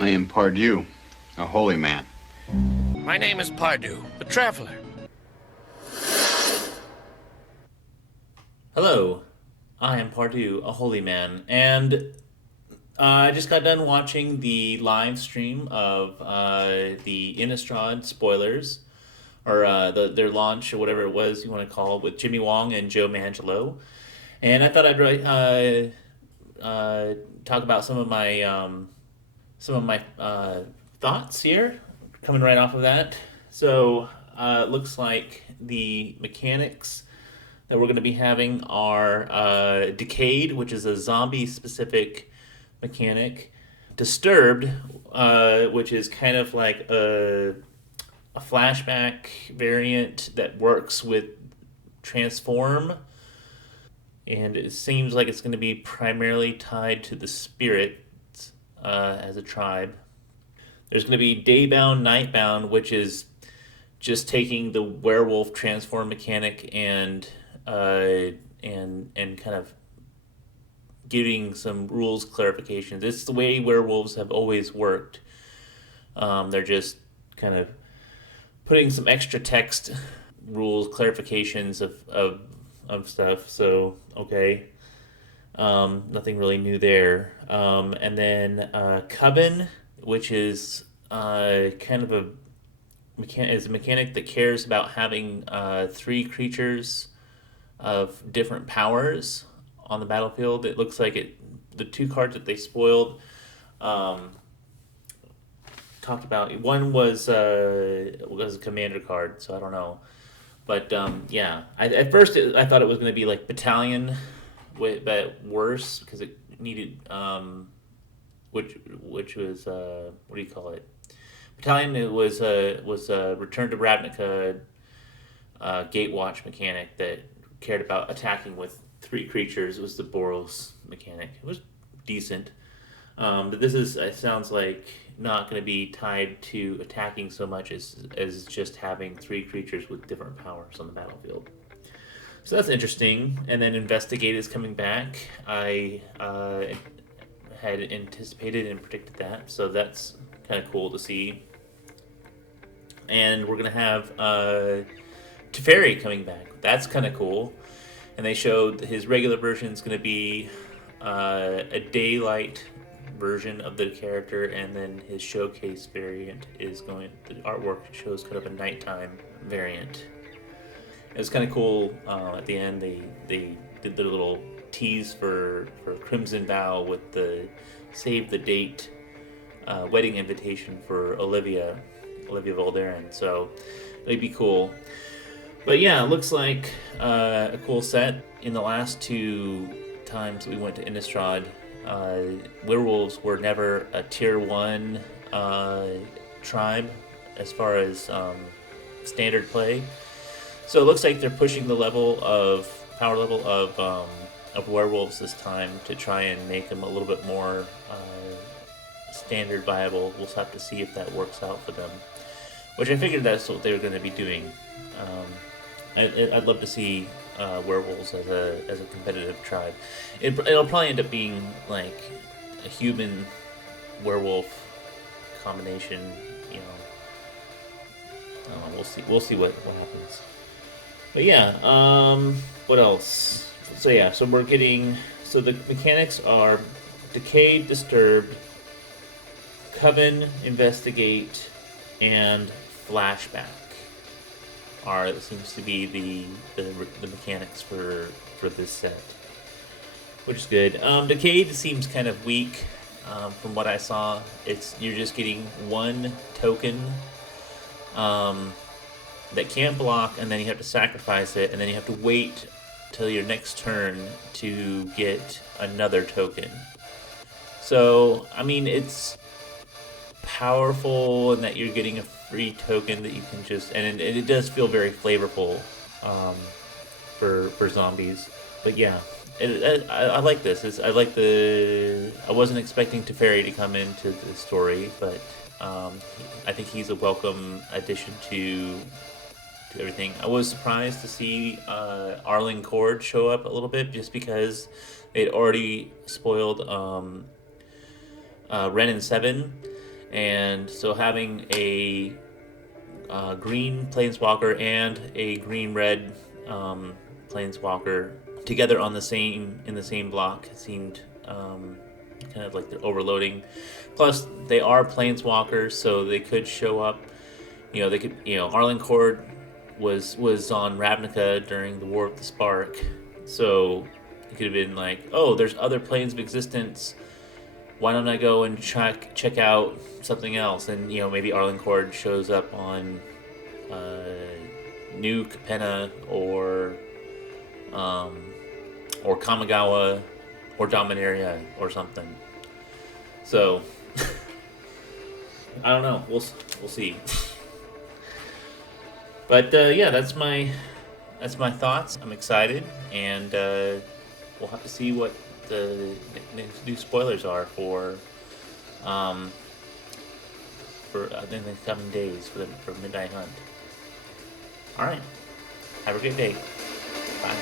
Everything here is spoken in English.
I am Pardieu, a holy man. My name is Pardieu, the Traveler. Hello, I am Pardieu, a holy man, and I just got done watching the live stream of the Innistrad spoilers, or their launch, or whatever it was you want to call it, with Jimmy Wong and Joe Mangelo. And I thought I'd talk about some of my thoughts here, coming right off of that. So it looks like the mechanics that we're going to be having are Decayed, which is a zombie-specific mechanic. Disturbed, which is kind of like a flashback variant that works with Transform. And it seems like it's going to be primarily tied to the spirits as a tribe. There's going to be Daybound, Nightbound, which is just taking the werewolf transform mechanic and kind of giving some rules clarifications. It's the way werewolves have always worked. They're just kind of putting some extra text rules clarifications of stuff. So okay, nothing really new there. And then Coven, which is kind of a mechanic that cares about having three creatures of different powers on the battlefield. It looks like the two cards that they spoiled talked about. One was a commander card, so I don't know. But yeah, at first I thought it was going to be like Battalion, but worse because it needed which was what do you call it? Battalion. It was Return to Ravnica Gatewatch mechanic that cared about attacking with three creatures. It was the Boros mechanic. It was decent. But this it sounds like not going to be tied to attacking so much as just having three creatures with different powers on the battlefield. So that's interesting. And then Investigate is coming back. I had anticipated and predicted that, so that's kind of cool to see. And we're going to have Teferi coming back. That's kind of cool. And they showed his regular version is going to be a daylight version of the character, and then his showcase variant the artwork shows kind of a nighttime variant. It's kind of cool. At the end, they did their little tease for Crimson Vow with the save the date wedding invitation for Olivia Voldaren. So it'd be cool. But yeah, it looks like a cool set. In the last two times we went to Innistrad, werewolves were never a tier 1 tribe as far as standard play. So it looks like they're pushing the power level of werewolves this time to try and make them a little bit more standard viable. We'll have to see if that works out for them, which I figured that's what they were going to be doing. I'd love to see werewolves as a competitive tribe. It'll probably end up being like a human werewolf combination. You know, I don't know, we'll see what happens. But yeah, what else? So we're getting, the mechanics are Decayed, Disturbed, Coven, Investigate, and Flashback. Seems to be the mechanics for this set, which is good. Decayed seems kind of weak from what I saw. You're just getting one token that can't block, and then you have to sacrifice it, and then you have to wait till your next turn to get another token. So I mean, it's powerful in that you're getting a free token that you can just, and it does feel very flavorful for zombies. But yeah, I like this. I wasn't expecting Teferi to come into the story, but I think he's a welcome addition to everything. I was surprised to see Arlen Cord show up a little bit, just because they'd already spoiled Ren and Seven, And so having a green planeswalker and a green red planeswalker together on the same in the same block seemed kind of like they're overloading. Plus, they are planeswalkers, so they could show up. They could. Arlencord was on Ravnica during the War of the Spark, so it could have been like, oh, there's other planes of existence. Why don't I go and check out something else? And maybe Arlencord shows up on New Capenna or Kamigawa or Dominaria or something. So I don't know. We'll see. But yeah, that's my thoughts. I'm excited, and we'll have to see what the new spoilers are for in the coming days for Midnight Hunt. All right, have a good day. Bye.